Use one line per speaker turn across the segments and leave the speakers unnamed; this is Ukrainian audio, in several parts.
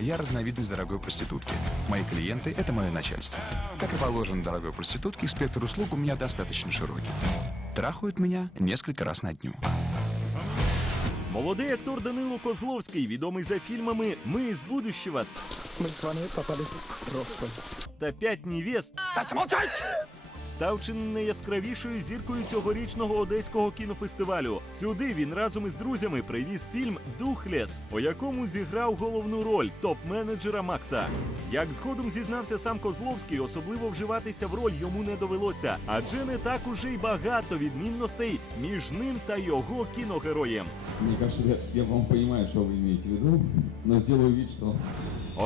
Я разновидность дорогой проститутки. Мои клиенты – это мое начальство. Как и положено дорогой проститутке, спектр услуг у меня достаточно широкий. Трахают меня несколько раз на дню.
Молодий актор Данило Козловський, відомий за фільмами Ми з будущего
Мы с вами попали пробку.
та П'ять невест. Став чи не найяскравішою зіркою цьогорічного одеського кінофестивалю. Сюди він разом із друзями привіз фільм Духлес, у якому зіграв головну роль топ-менеджера Макса. Як згодом зізнався сам Козловський, особливо вживатися в роль йому не довелося, адже не так уже й багато відмінностей між ним та його кіногероєм.
Мне кажется, я, я вам понимаю, что вы имеете в виду, но сделаю вид, что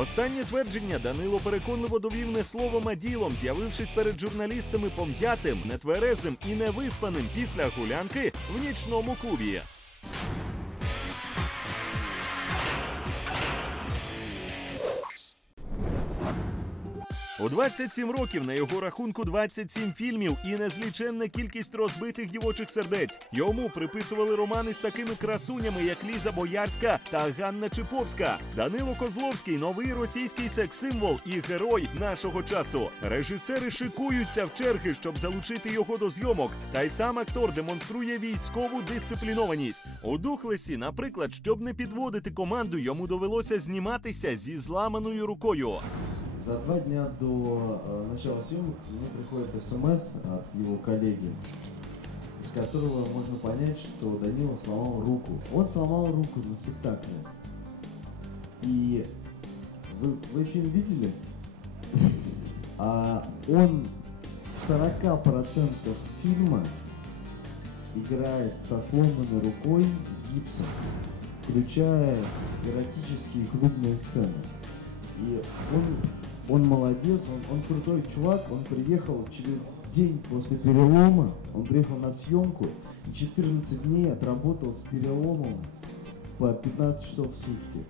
Останнє твердження Данило переконливо довів не словом, а ділом, з'явившись перед журналістами пом'ятим, нетверезим і невиспаним після гулянки в нічному клубі. У 27 років на його рахунку 27 фільмів і незліченна кількість розбитих дівочих сердець. Йому приписували романи з такими красунями, як Ліза Боярська та Ганна Чиповська. Данило Козловський новий російський секс-символ і герой нашого часу. Режисери шикуються в черги, щоб залучити його до зйомок. Та й сам актор демонструє військову дисциплінованість. У Духлесі, наприклад, щоб не підводити команду, йому довелося зніматися зі зламаною рукою.
За два дня до э, начала съемок мне приходит смс от его коллеги, из которого можно понять, что Данила сломал руку. Он сломал руку на спектакле. И вы, вы фильм видели? А он в 40% фильма играет со сломанной рукой с гипсом, включая эротические клубные сцены. И он, он молодец, он, он крутой чувак, он приехал через день после перелома, он приехал на съемку, и 14 дней отработал с переломом по 15 часов в сутки.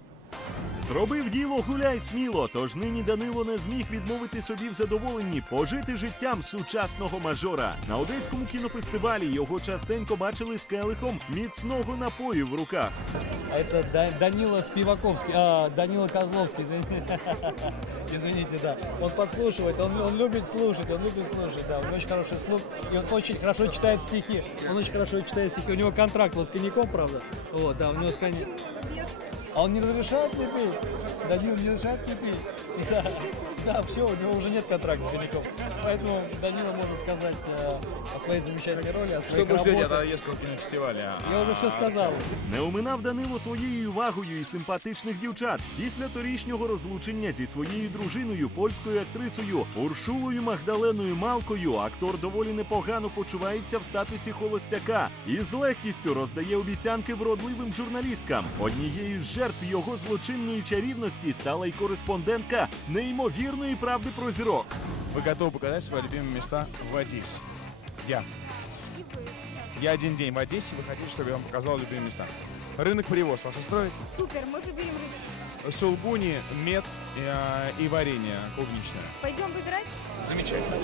Зробив діло гуляй сміло, тож нині Данило не зміг відмовити собі в задоволенні пожити життям сучасного мажора. На одеському кінофестивалі його частенько бачили з келихом міцного напою в руках.
Да- Данила Спиваковский, а, Данила Козловский, извините. Извините, да. Он подслушивает, он, он любит слушать, он любит слушать, да. Он очень хороший слух, и он очень хорошо читает стихи. Он очень хорошо читает стихи. У него контракт был с коньяком, правда. Вот, да, у него с коньяком. А он не разрешает мне пить? Данил не разрешает мне пить? Да, да, все, у него уже нет контракта с коньяком. Поэтому Данила может сказать э, о своей замечательной роли, о своих
Что вы ждете от
работах.
Одесского кинофестиваля?
Я уже все сказал.
Не оминав Данило своєю увагою і симпатичних дівчат. Після торішнього розлучення зі своєю дружиною, польською актрисою Уршулою Магдаленою Малкою, актор доволі непогано почувається в статусі холостяка і з легкістю роздає обіцянки вродливим журналісткам. Однією з жертв його злочинної чарівності стала й кореспондентка неймовірної правди про зірок.
Вы готовы показать свои любимые места в Одессе? Я. Я один день в Одессе, вы хотите, чтобы я вам показал любимые места? Рынок привоз вас устроит?
Супер, мы выберем рынок.
Сулгуни, мед э, и варенье клубничное.
Пойдем выбирать?
Замечательно.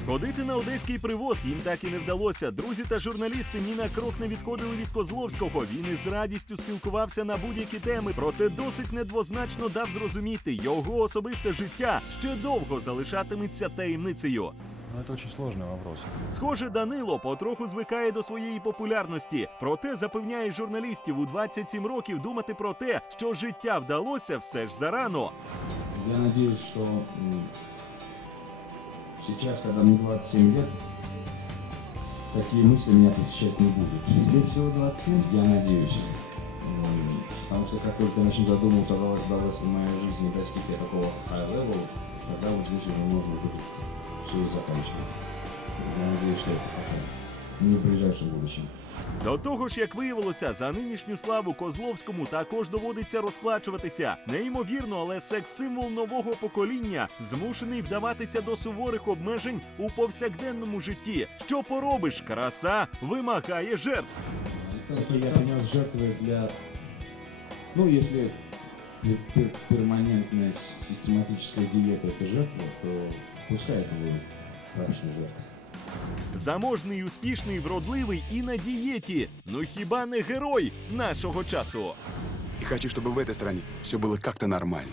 Сходити на одеський привоз їм так і не вдалося. Друзі та журналісти ні на крок не відходили від Козловського. Він із радістю спілкувався на будь-які теми, проте досить недвозначно дав зрозуміти, його особисте життя ще довго залишатиметься таємницею.
Ну, это очень сложный вопрос.
Схоже, Данило потроху звикає до своєї популярності, проте запевняє журналістів у 27 років думати про те, що життя вдалося все ж зарано.
Я надеюсь, что м, сейчас, когда мне 27 лет, такие мысли меня посещать не будут. Тебе всего 27? Я надеюсь. М, Потому что как только я начну задумываться, удалось, удалось ли моя жизнь не достиг я такого high level, тогда вот здесь уже можно будет все и заканчивать. Я надеюсь, что это пока не в ближайшем будущем.
До того ж, як виявилося, за нинішню славу Козловському також доводиться розплачуватися. Неймовірно, але секс-символ нового покоління змушений вдаватися до суворих обмежень у повсякденному житті. Що поробиш? Краса вимагає жертв.
Александр, я принес жертвы для, ну, если пер- пер- перманентная с- систематическая диета это жертва, то пускай это будет страшная жертва.
Заможний, успішний, вродливий і на дієті. Ну хіба не герой нашого часу?
И хочу, чтобы в этой стране все было как-то нормально.